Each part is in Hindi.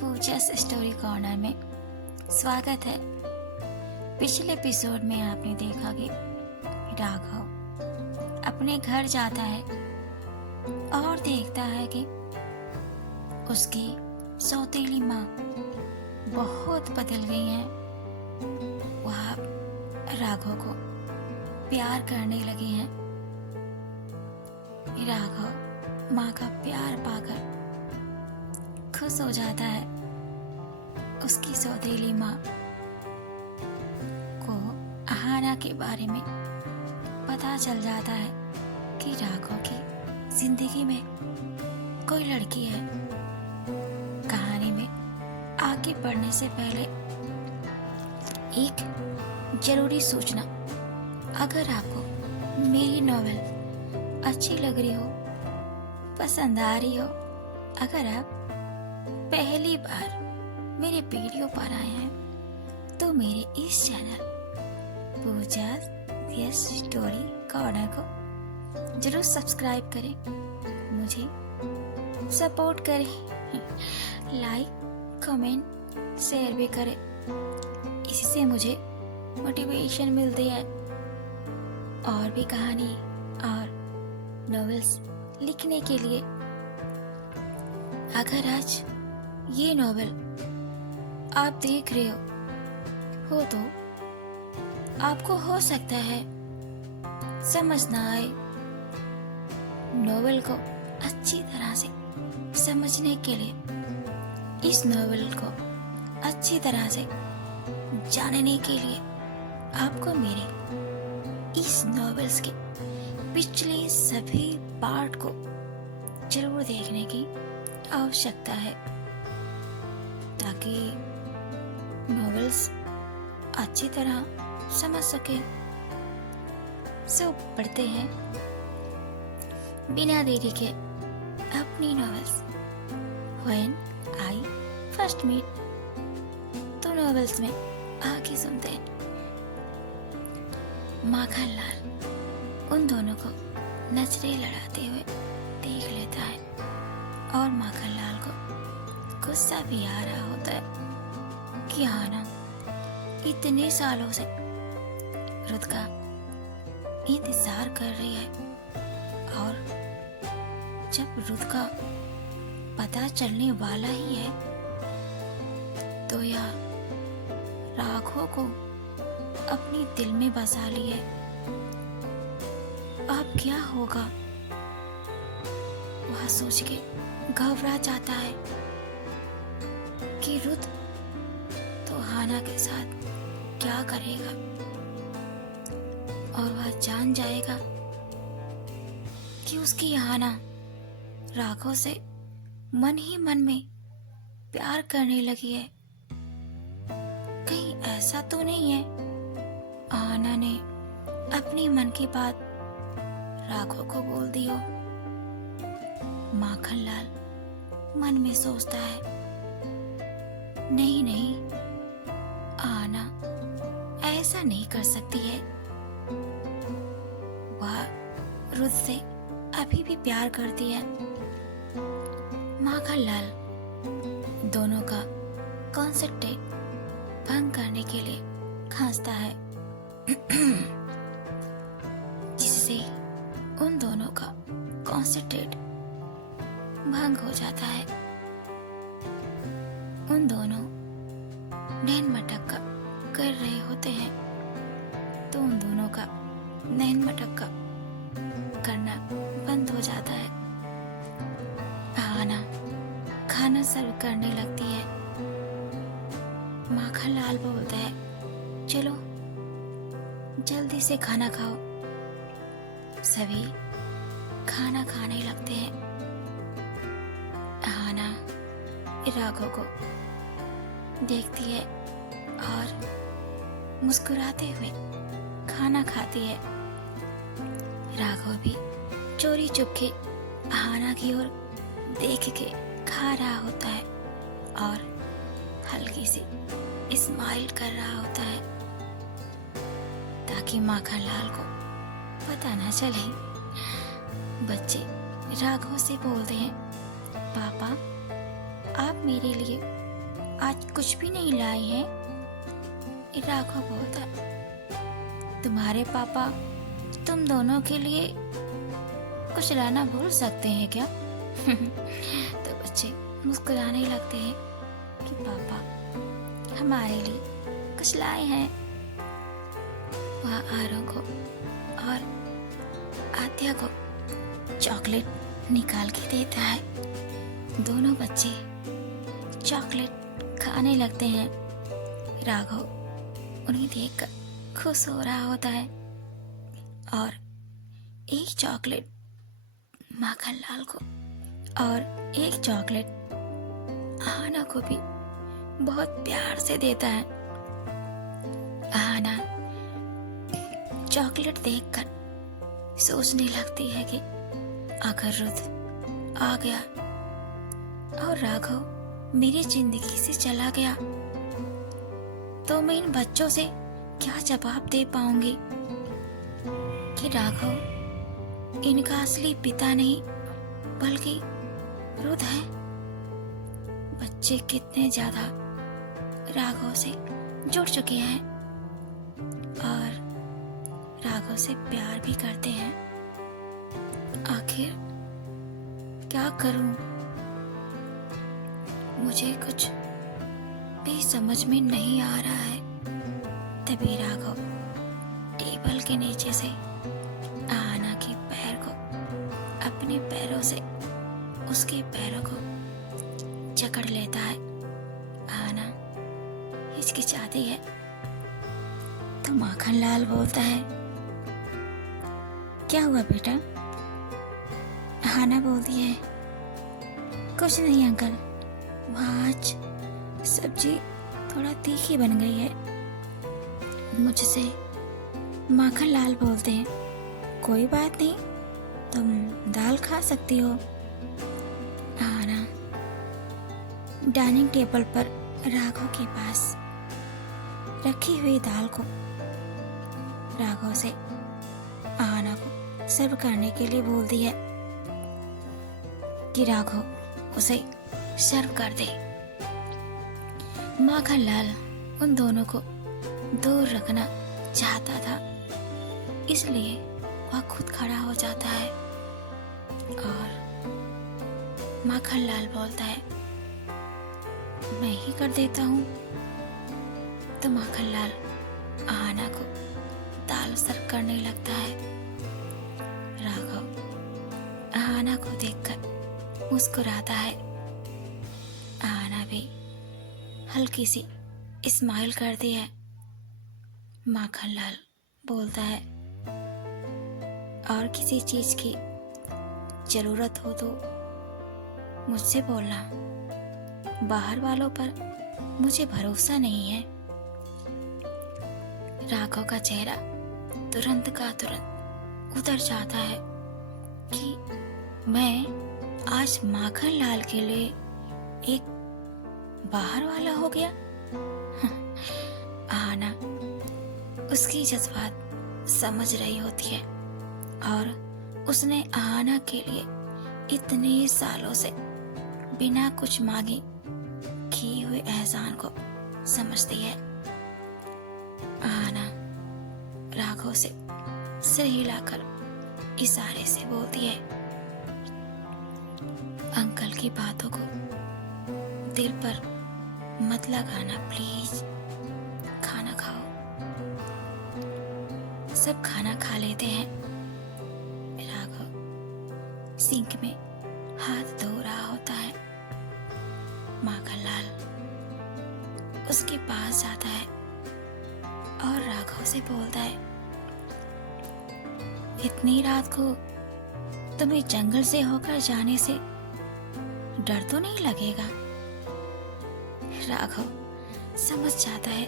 पूजा's स्टोरी कॉर्नर में स्वागत है। पिछले एपिसोड में आपने देखा कि राघव अपने घर जाता है और देखता है कि उसकी सौतेली माँ बहुत बदल गई है। वह राघव को प्यार करने लगी है। राघव माँ का प्यार पाकर खुश हो जाता है। उसकी सौतेली माँ को अहाना के बारे में पता चल जाता है कि राघव की जिंदगी में कोई लड़की है। कहानी में आगे बढ़ने से पहले एक जरूरी सूचना, अगर आपको मेरी नॉवेल अच्छी लग रही हो, पसंद आ रही हो, अगर आप पहली बार मेरे वीडियो पर आए हैं तो मेरे इस चैनल पूजा's स्टोरी कॉर्नर को जरूर सब्सक्राइब करें, मुझे सपोर्ट करें, लाइक कमेंट शेयर भी करें। इसी से मुझे मोटिवेशन मिलती है और भी कहानी और नॉवेल्स लिखने के लिए। अगर आज ये नॉवेल आप देख रहे हो तो आपको हो सकता है समझ ना आए। नॉवेल को अच्छी तरह से समझने के लिए, इस नॉवेल को अच्छी तरह से जानने के लिए आपको मेरे इस नॉवेल्स के पिछले सभी पार्ट को जरूर देखने की आवश्यकता है, ताकि नॉवेल्स अच्छी तरह समझ सके। सो पढ़ते हैं बिना देरी के अपनी novels. When I First Meet, तो नॉवेल्स में आगे सुनते हैं। माखनलाल उन दोनों को नजरें लड़ाते हुए देख लेता है और माखनलाल को गुस्सा भी आ रहा होता है कि आना इतने सालों से रुद का इंतजार कर रही है, और जब रुद का पता चलने वाला ही है तो यार राघव को अपनी दिल में बसा ली है। अब क्या होगा, वह सोच के घबरा जाता है कि रुद तो हाना के साथ क्या करेगा, और वह जान जाएगा कि उसकी हाना राघव से मन ही मन में प्यार करने लगी है। कहीं ऐसा तो नहीं है आना ने अपनी मन की बात राघव को बोल दी हो। माखनलाल मन में सोचता है, नहीं नहीं, आना ऐसा नहीं कर सकती है। वह रुद से अभी भी प्यार करती है। माखनलाल दोनों का कॉन्सेंट्रेट भंग करने के लिए खांसता है, जिससे उन दोनों का कॉन्सेंट्रेट भंग हो जाता है। उन दोनों नैन मटक्का कर रहे होते हैं, तो उन दोनों का नैन मटक्का करना बंद हो जाता है। आना खाना सर्व करने लगती है। माखनलाल बोलता है, चलो जल्दी से खाना खाओ। सभी खाना खाने लगते हैं। आना राघव को देखती है और मुस्कुराते हुए खाना खाती है। राघव भी चोरी चुपके आहाना की ओर देख के खा रहा होता है और हल्की सी स्माइल कर रहा होता है, ताकि माखनलाल को पता ना चले। बच्चे राघव से बोलते हैं, पापा आप मेरे लिए आज कुछ भी नहीं लाई हैं? राघव बोलता, तुम्हारे पापा तुम दोनों के लिए कुछ लाना भूल सकते हैं क्या? तो बच्चे मुस्कुराने लगते हैं कि पापा हमारे लिए कुछ लाए हैं। वह आरव को और आद्या को चॉकलेट निकाल के देता है। दोनों बच्चे चॉकलेट खाने लगते हैं। राघव उन्हें देखकर खुश हो रहा होता है और एक चॉकलेट माखनलाल को और एक चॉकलेट आहाना को भी बहुत प्यार से देता है। आहाना चॉकलेट देखकर सोचने लगती है कि अगर रुद्र आ गया और राघव मेरी जिंदगी से चला गया तो मैं इन बच्चों से क्या जवाब दे पाऊंगी कि राघव इनका असली पिता नहीं बल्कि रुद्र है। बच्चे कितने ज्यादा राघव से जुड़ चुके हैं और राघव से प्यार भी करते हैं। आखिर क्या करूं? मुझे कुछ भी समझ में नहीं आ रहा है। तभी राघव टेबल के नीचे से आहाना के पैर को अपने पैरों से उसके पैरों को जकड़ लेता है। आहाना हिचकिचाती है तो माखनलाल बोलता है, क्या हुआ बेटा? आहाना बोलती है, कुछ नहीं अंकल, वहाँ आज सब्जी थोड़ा तीखी बन गई है। मुझसे माखनलाल बोलते हैं, कोई बात नहीं, तुम दाल खा सकती हो। आहाना डाइनिंग टेबल पर राघव के पास रखी हुई दाल को राघव से आहाना को सर्व करने के लिए बोलती है कि राघव उसे सर्व कर दे। माखनलाल उन दोनों को दूर रखना चाहता था, इसलिए वह खुद खड़ा हो जाता है और माखनलाल बोलता है, मैं ही कर देता हूँ। तो माखनलाल आहाना को दाल सर्व करने लगता है। राघव आहाना को देखकर मुस्कुराता है। आहाना भी हल्की सी स्माइल करती है। माखनलाल बोलता है, और किसी चीज की जरूरत हो तो मुझसे बोलना, बाहर वालों पर मुझे भरोसा नहीं है। राघव का चेहरा तुरंत का तुरंत उतर जाता है कि मैं आज माखनलाल के लिए एक बाहर वाला हो गया। आहाना उसकी जज्बात समझ रही होती है और उसने आहाना के लिए इतने सालों से बिना कुछ मांगे किए हुए एहसान को समझती है। आहाना राघव से सिर हिलाकर इशारे से बोलती है, अंकल की बातों को दिल पर मत लगाना प्लीज, खाना खाओ। सब खाना खा लेते हैं। राघव सिंक में हाथ धो रहा होता है। माखनलाल उसके पास जाता है और राघव से बोलता है, इतनी रात को तुम्हें जंगल से होकर जाने से डर तो नहीं लगेगा? राघव समझ जाता है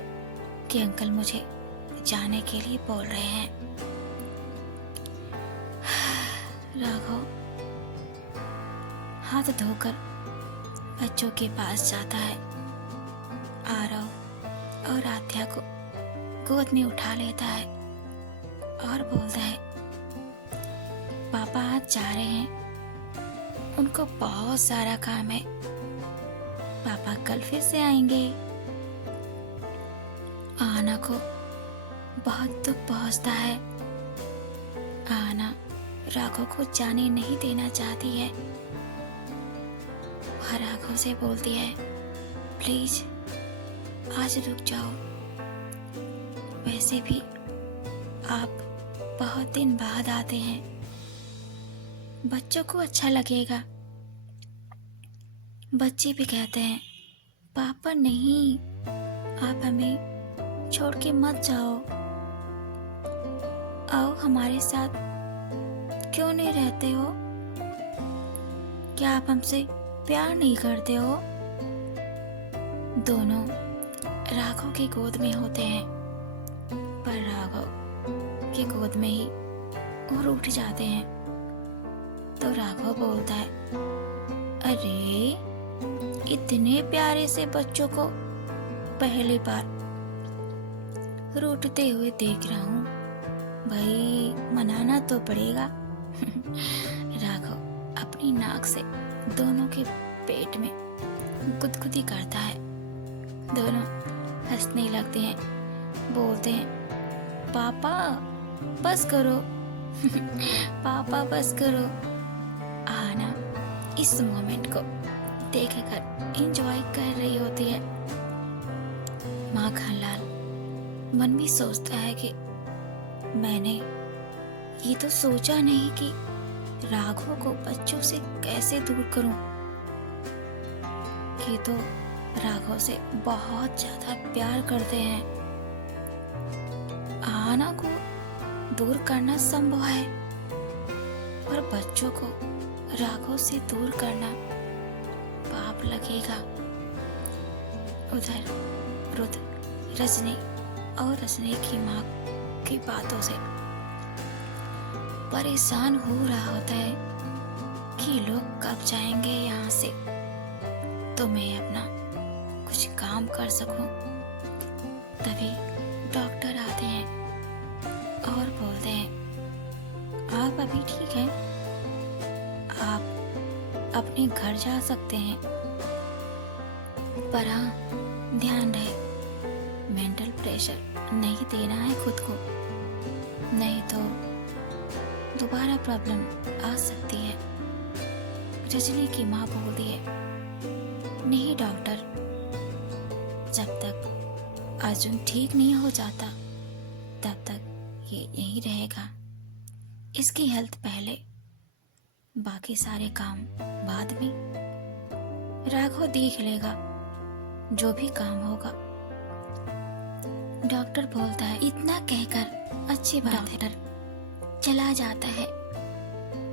कि अंकल मुझे जाने के लिए बोल रहे हैं। राघव हाथ धोकर बच्चों के पास जाता है। आरव और आद्या को गोद में उठा लेता है और बोलता है, पापा आज जा रहे हैं, उनको बहुत सारा काम है। पापा कल फिर से आएंगे। आना को बहुत दुख पहुंचता है। आना राघव को जाने नहीं देना चाहती है। वह राघव से बोलती है, प्लीज आज रुक जाओ। वैसे भी आप बहुत दिन बाद आते हैं, बच्चों को अच्छा लगेगा। बच्चे भी कहते हैं, पापा नहीं, आप हमें छोड़ के मत जाओ। आओ हमारे साथ, क्यों नहीं रहते हो? क्या आप हमसे प्यार नहीं करते हो? दोनों राघव की गोद में होते हैं, पर राघव की गोद में ही वो रूठ जाते हैं। तो राघव बोलता है, अरे इतने प्यारे से बच्चों को पहली बार रूठते हुए देख रहा हूँ, भाई मनाना तो पड़ेगा। राघव अपनी नाक से दोनों के पेट में गुदगुदी करता है। दोनों हंसने लगते हैं, बोलते हैं, पापा बस करो। पापा बस करो। आना इस मोमेंट को देखकर एंजॉय कर रही होती है। माखनलाल मन में सोचता है कि मैंने ये तो सोचा नहीं कि राघव को बच्चों से कैसे दूर करूं। ये तो राघव से बहुत ज्यादा प्यार करते हैं। आना को दूर करना संभव है, पर बच्चों को राघव से दूर करना पाप लगेगा। उधर रुद्र रजनी और रजनी की माँ की बातों से परेशान हो रहा होता है कि लोग कब जाएंगे यहाँ से, तो मैं अपना कुछ काम कर सकूं। तभी डॉक्टर आते हैं और बोलते हैं, आप अभी ठीक हैं, आप अपने घर जा सकते हैं, पर हाँ ध्यान रहे मेंटल प्रेशर नहीं देना है खुद को, नहीं तो दोबारा प्रॉब्लम आ सकती है। रजनी की माँ बोलती है, नहीं डॉक्टर, जब तक अर्जुन ठीक नहीं हो जाता तब तक ये यहीं रहेगा। इसकी हेल्थ पहले, बाकी सारे काम बाद में। राघव देख लेगा जो भी काम होगा। डॉक्टर बोलता है, इतना कहकर अच्छी बात है, चला जाता है।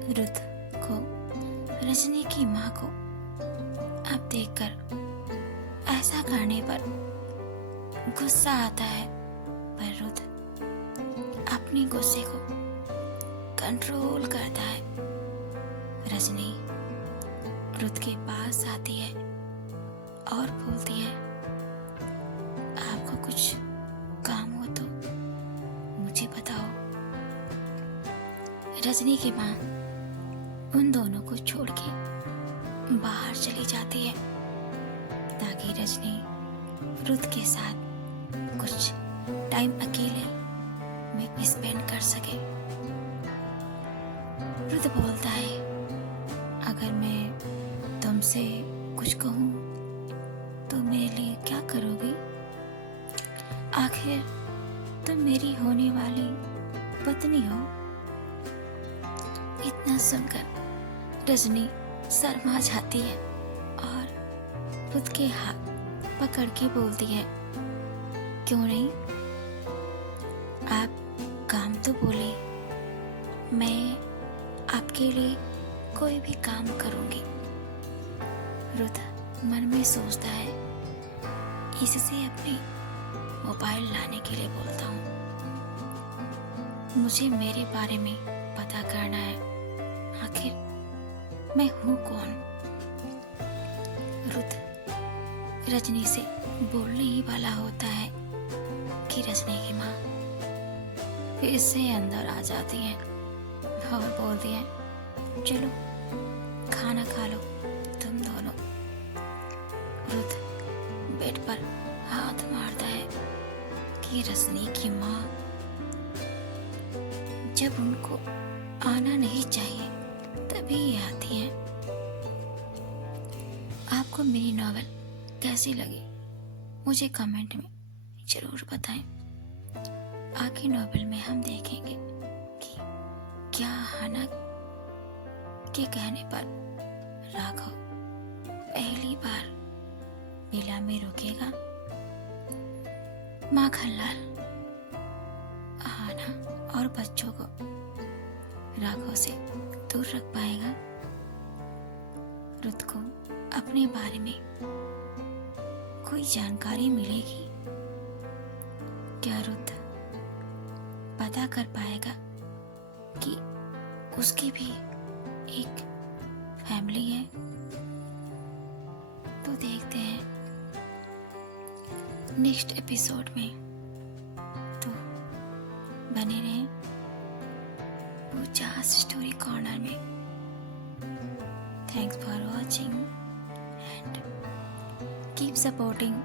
रुद्र को रजनी की माँ को अब देखकर ऐसा करने पर गुस्सा आता है, पर रुद्र अपने गुस्से को कंट्रोल करता है। रजनी रुद्र के पास आती है और बोलती है, आपको कुछ काम हो तो मुझे बताओ। रजनी की माँ उन दोनों को छोड़ के बाहर चली जाती है ताकि रजनी रुद्र के साथ कुछ टाइम अकेले में स्पेंड कर सके। रुद्र बोलता है, अगर मैं तुमसे कुछ कहूँ तो मेरे लिए क्या करोगी? आखिर तुम मेरी होने वाली पत्नी हो। इतना सुनकर रजनी शर्मा जाती है और खुद के हाथ पकड़ के बोलती है, क्यों नहीं, आप काम तो बोले, मैं आपके लिए कोई भी काम करूंगी। रुद्र मन में सोचता है, इससे अपनी मोबाइल लाने के लिए बोलता हूँ, मुझे मेरे बारे में पता करना है, आखिर मैं हूँ कौन। रुद्र रजनी से बोलने ही वाला होता है कि रजनी की माँ फिर से अंदर आ जाती है और बोलती है, चलो खाना खा लो तुम दोनों। रुद्र पेट पर हाथ मारता है कि रजनी की माँ जब उनको आना नहीं चाहिए तभी ये आती हैं। आपको मेरी नॉवेल कैसी लगी मुझे कमेंट में जरूर बताएं। आगे नॉवेल में हम देखेंगे कि क्या हना के कहने पर राघव पहली बार मेला में रुकेगा, माखनलाल हना और बच्चों को राघव से दूर रख पाएगा, रुत को अपने बारे में कोई जानकारी मिलेगी, क्या रुत पता कर पाएगा कि उसकी भी एक फैमिली है। तो देखते हैं नेक्स्ट एपिसोड में, तो बने रहें पूजा स्टोरी कॉर्नर में। Thanks for watching and keep supporting